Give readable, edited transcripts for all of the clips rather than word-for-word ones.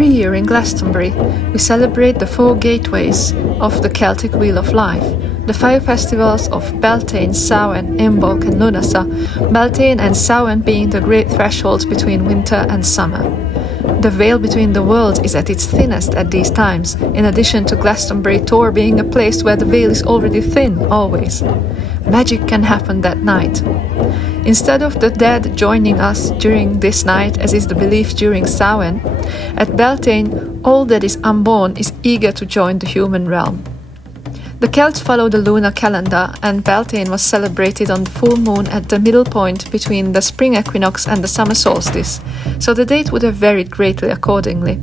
Every year in Glastonbury, we celebrate the 4 gateways of the Celtic Wheel of Life, the 5 festivals of Beltane, Samhain, Imbolc and Lunasa, Beltane and Samhain being the great thresholds between winter and summer. The veil between the worlds is at its thinnest at these times, in addition to Glastonbury Tor being a place where the veil is already thin, always. Magic can happen that night. Instead of the dead joining us during this night, as is the belief during Samhain, at Beltane, all that is unborn is eager to join the human realm. The Celts follow the lunar calendar, and Beltane was celebrated on the full moon at the middle point between the spring equinox and the summer solstice, so the date would have varied greatly accordingly.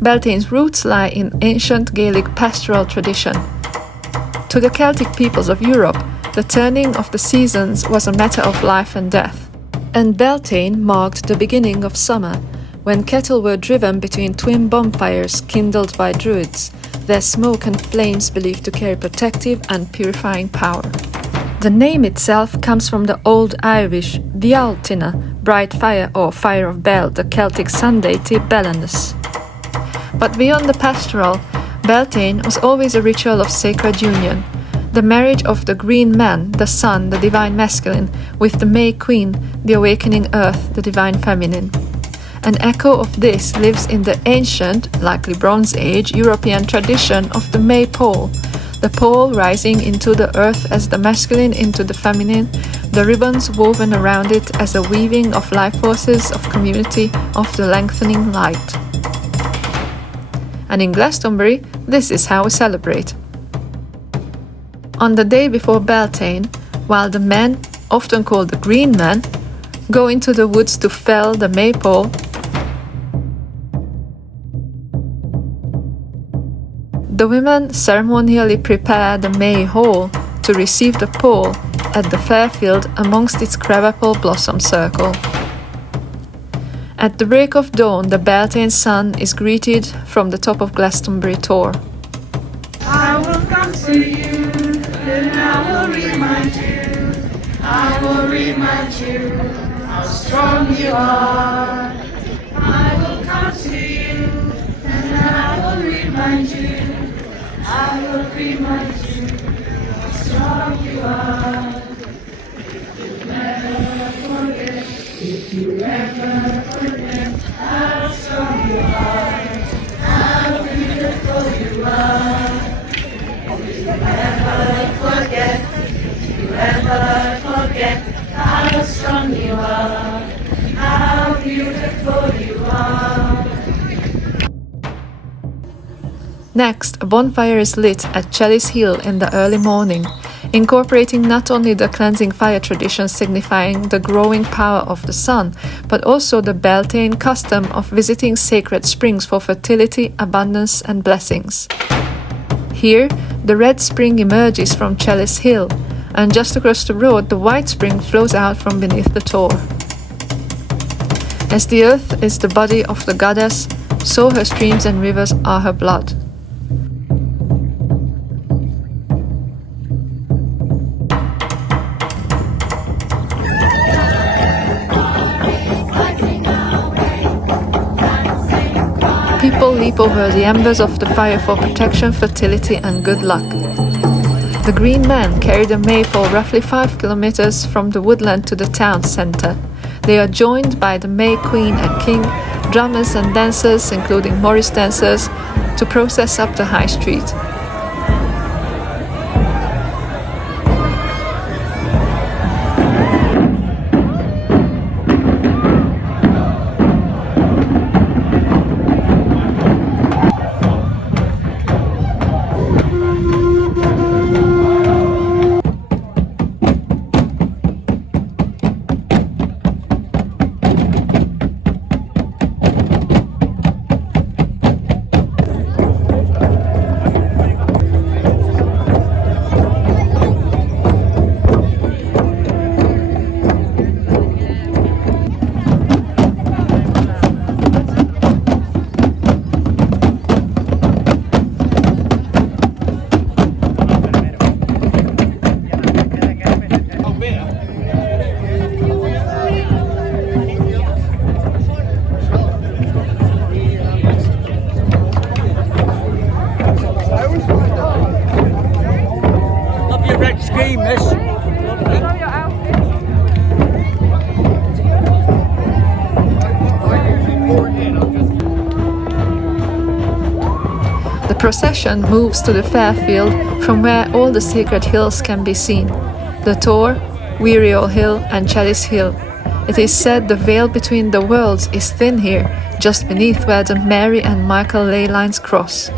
Beltane's roots lie in ancient Gaelic pastoral tradition. To the Celtic peoples of Europe, the turning of the seasons was a matter of life and death, and Beltane marked the beginning of summer, when cattle were driven between twin bonfires kindled by druids, their smoke and flames believed to carry protective and purifying power. The name itself comes from the Old Irish Dialtina, bright fire or fire of Bel, the Celtic sun deity Belenus. But beyond the pastoral, Beltane was always a ritual of sacred union, the marriage of the Green Man, the sun, the divine masculine, with the May Queen, the awakening earth, the divine feminine. An echo of this lives in the ancient, likely Bronze Age, European tradition of the Maypole, the pole rising into the earth as the masculine into the feminine, the ribbons woven around it as a weaving of life forces, of community, of the lengthening light. And in Glastonbury, this is how we celebrate. On the day before Beltane, while the men, often called the Green Men, go into the woods to fell the Maypole, the women ceremonially prepare the May hole to receive the pole at the fair field amongst its crabapple blossom circle. At the break of dawn, the Beltane sun is greeted from the top of Glastonbury Tor. I will come to you, and I will remind you how strong you are. I will come to you, and I will remind you how strong you are. If you ever forget how strong you are, how beautiful you are. If you ever forget how strong you are, how beautiful you are. Next, a bonfire is lit at Chalice Hill in the early morning, incorporating not only the cleansing fire tradition signifying the growing power of the sun, but also the Beltane custom of visiting sacred springs for fertility, abundance and blessings. Here, the red spring emerges from Chalice Hill, and just across the road the white spring flows out from beneath the Tor. As the earth is the body of the goddess, so her streams and rivers are her blood. People leap over the embers of the fire for protection, fertility and good luck. The Green Men carry the Maypole roughly 5 kilometers from the woodland to the town centre. They are joined by the May Queen and King, drummers and dancers, including Morris dancers, to process up the high street. procession moves to the fairfield from where all the sacred hills can be seen: the Tor, Weariol Hill and Chalice Hill. It is said the veil between the worlds is thin here, just beneath where the Mary and Michael ley lines cross.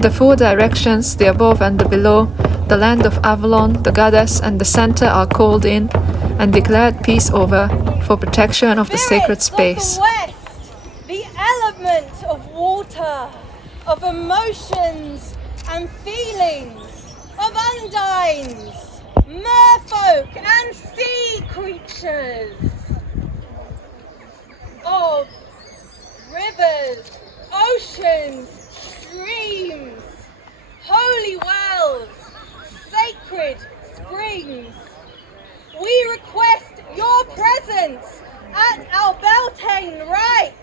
The four directions, the above and the below, the land of Avalon, the goddess and the center are called in and declared peace over for protection of the sacred space. Of the west, the element of water, of emotions and feelings, of undines, merfolk and sea creatures, of rivers, oceans, streams, holy wells, sacred springs. We request your presence at our Beltane rite.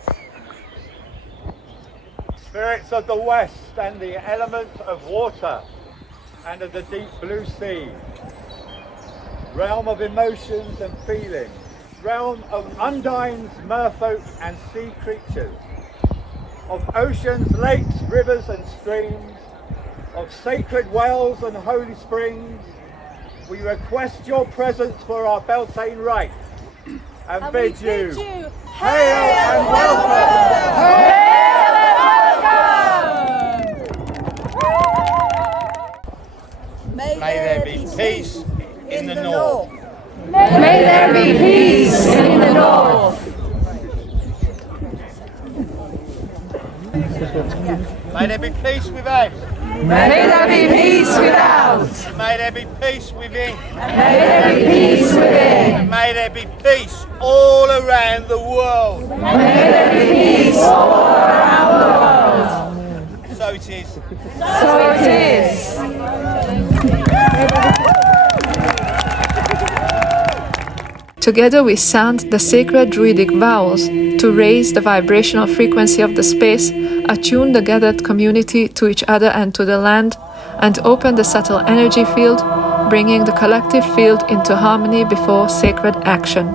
Spirits of the west and the element of water and of the deep blue sea, realm of emotions and feelings, realm of undines, merfolk and sea creatures, of oceans, lakes, rivers and streams, of sacred wells and holy springs, we request your presence for our Beltane rite and bid you hail and welcome! May there be peace in the north. May there be peace in the north. May there be peace without. May there be peace without. May there be peace within. May there be peace within. And may there be peace all around the world. May there be peace all around the world. So it is. So it is. Together we sound the sacred druidic vowels to raise the vibrational frequency of the space, attune the gathered community to each other and to the land, and open the subtle energy field, bringing the collective field into harmony before sacred action.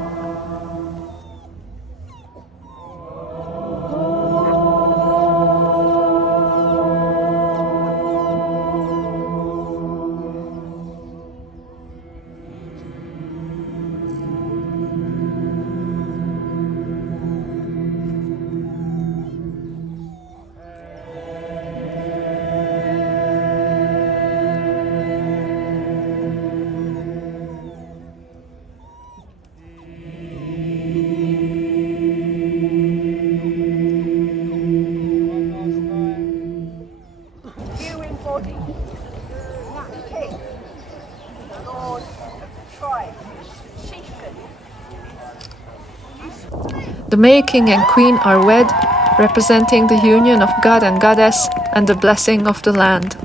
The May King and Queen are wed, representing the union of God and Goddess and the blessing of the land.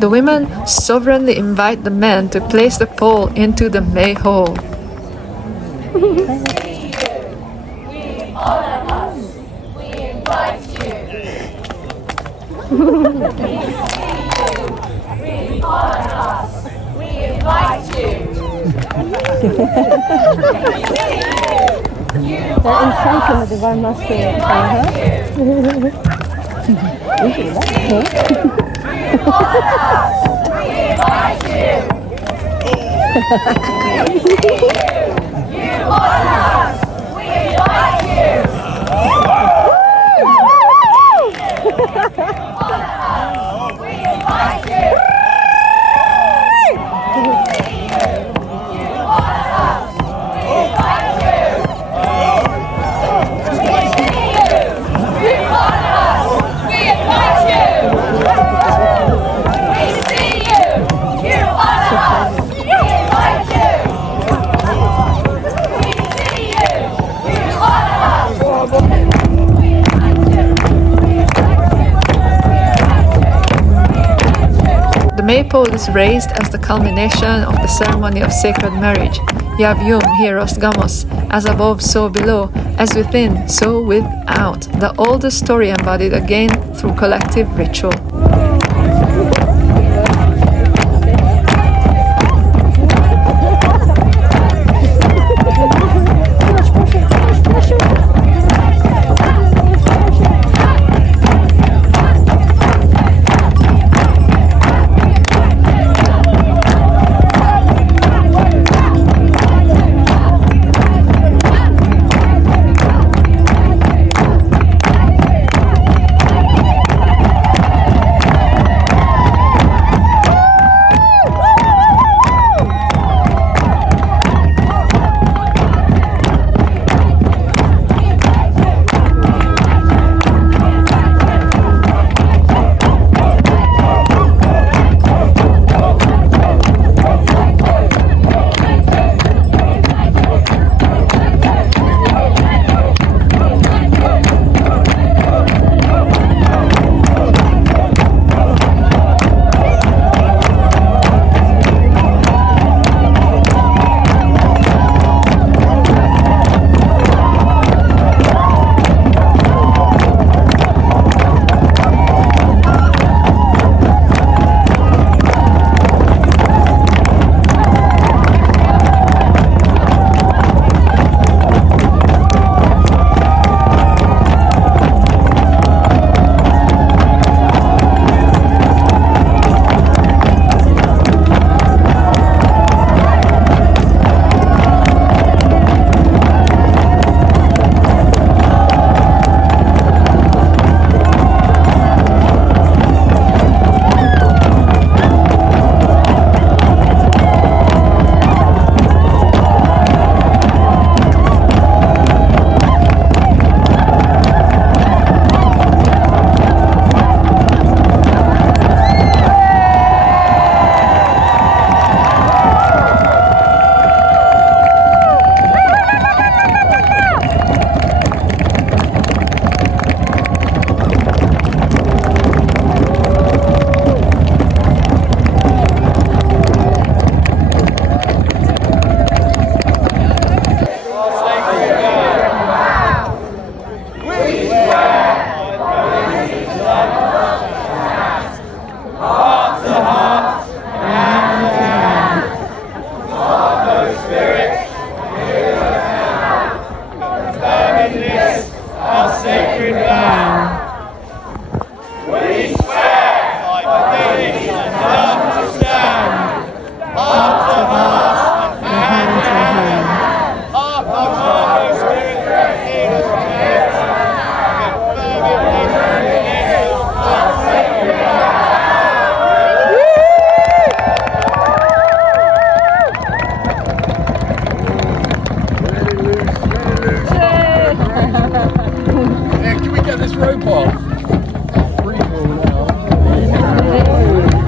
The women sovereignly invite the men to place the pole into the Maypole. You Maypole is raised as the culmination of the ceremony of sacred marriage. Yab Yum, Hieros Gamos, as above, so below, as within, so without. The oldest story embodied again through collective ritual.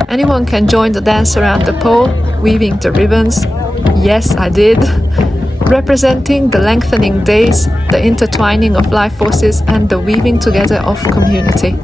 Anyone can join the dance around the pole, weaving the ribbons. Yes, I did. Representing the lengthening days, the intertwining of life forces, and the weaving together of community.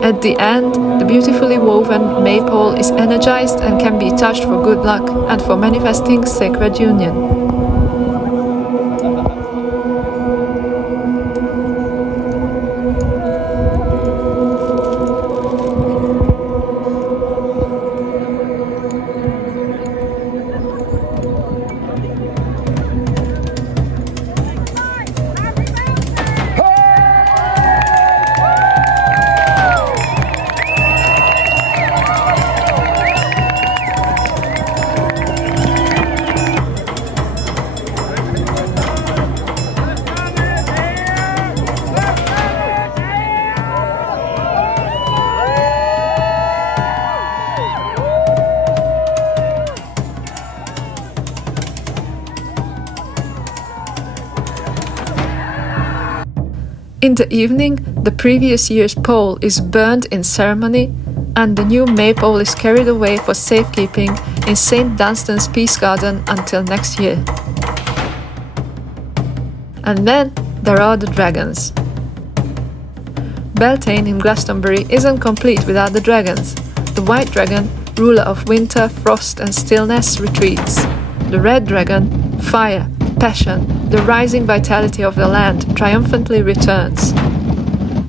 At the end, the beautifully woven maypole is energized and can be touched for good luck and for manifesting sacred union. In the evening, the previous year's pole is burned in ceremony, and the new Maypole is carried away for safekeeping in St. Dunstan's Peace Garden until next year. And then there are the dragons. Beltane in Glastonbury isn't complete without the dragons. The white dragon, ruler of winter, frost and stillness, retreats. The red dragon, fire, passion, the rising vitality of the land, triumphantly returns.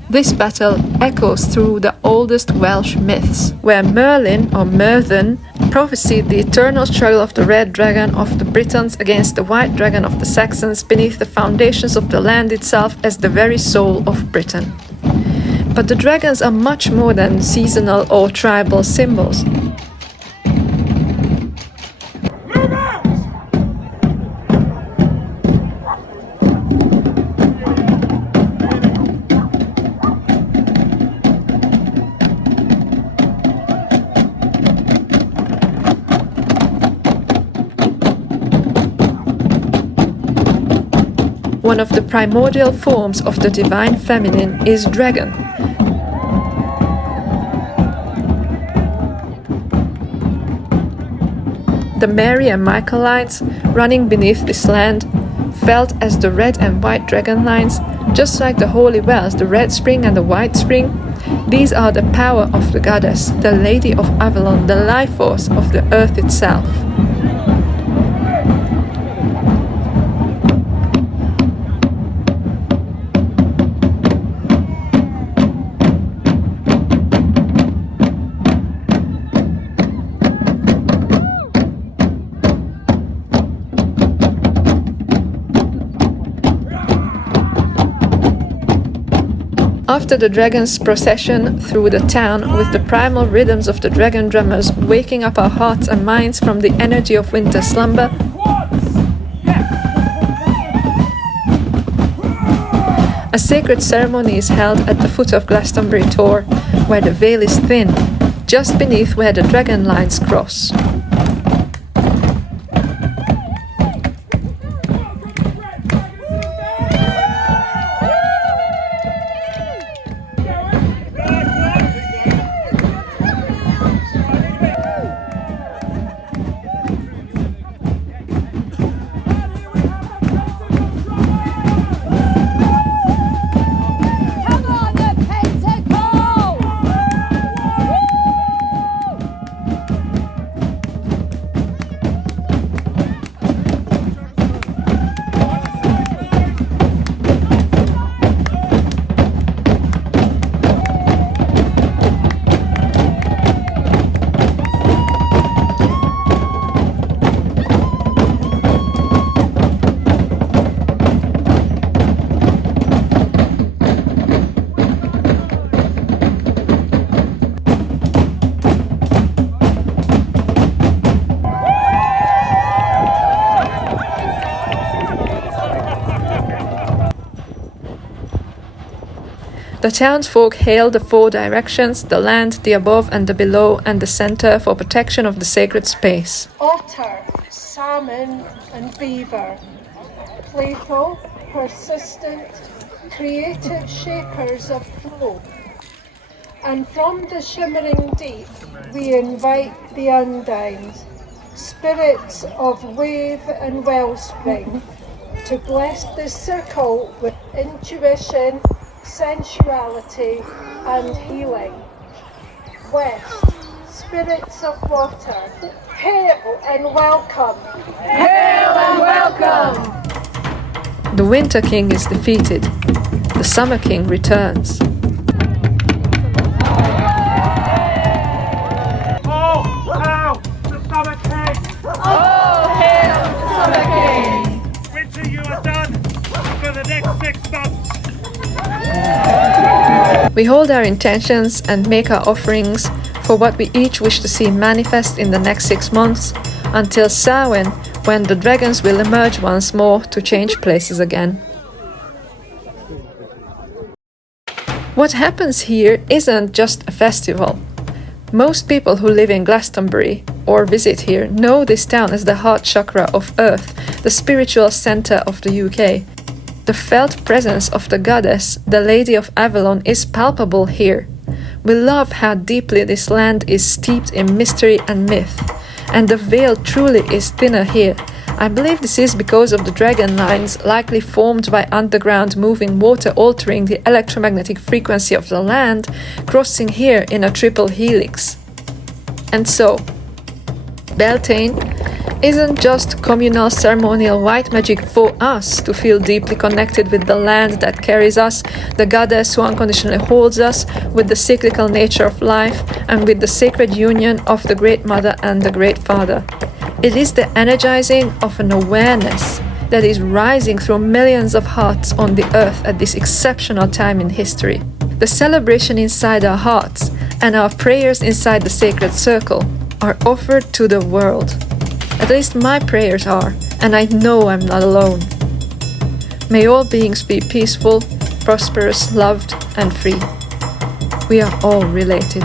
This battle echoes through the oldest Welsh myths, where Merlin or Mervyn prophesied the eternal struggle of the red dragon of the Britons against the white dragon of the Saxons beneath the foundations of the land itself as the very soul of Britain. But the dragons are much more than seasonal or tribal symbols. One of the primordial forms of the divine feminine is dragon. The Mary and Michael lines running beneath this land, felt as the red and white dragon lines, just like the holy wells, the red spring and the white spring. These are the power of the goddess, the Lady of Avalon, the life force of the earth itself. After the dragon's procession through the town, with the primal rhythms of the dragon drummers waking up our hearts and minds from the energy of winter slumber, a sacred ceremony is held at the foot of Glastonbury Tor, where the veil is thin, just beneath where the dragon lines cross. The townsfolk hail the four directions, the land, the above and the below, and the centre for protection of the sacred space. Otter, salmon and beaver, playful, persistent, creative shapers of flow. And from the shimmering deep we invite the undines, spirits of wave and wellspring, to bless this circle with intuition, sensuality and healing. West, spirits of water, hail and welcome! Hail and welcome! The Winter King is defeated. The Summer King returns. Oh, wow! The Summer King! Oh, hail the Summer King! Winter, you are done for the next 6 months. We hold our intentions and make our offerings for what we each wish to see manifest in the next 6 months, until Samhain, when the dragons will emerge once more to change places again. What happens here isn't just a festival. Most people who live in Glastonbury or visit here know this town as the Heart Chakra of Earth, the spiritual centre of the UK. The felt presence of the goddess, the Lady of Avalon, is palpable here. We love how deeply this land is steeped in mystery and myth, and the veil truly is thinner here. I believe this is because of the dragon lines likely formed by underground moving water altering the electromagnetic frequency of the land, crossing here in a triple helix. And so, Beltane isn't just communal ceremonial white magic for us to feel deeply connected with the land that carries us, the goddess who unconditionally holds us, with the cyclical nature of life, and with the sacred union of the Great Mother and the Great Father. It is the energizing of an awareness that is rising through millions of hearts on the earth at this exceptional time in history. The celebration inside our hearts and our prayers inside the sacred circle are offered to the world. At least my prayers are, and I know I'm not alone. May all beings be peaceful, prosperous, loved, and free. We are all related.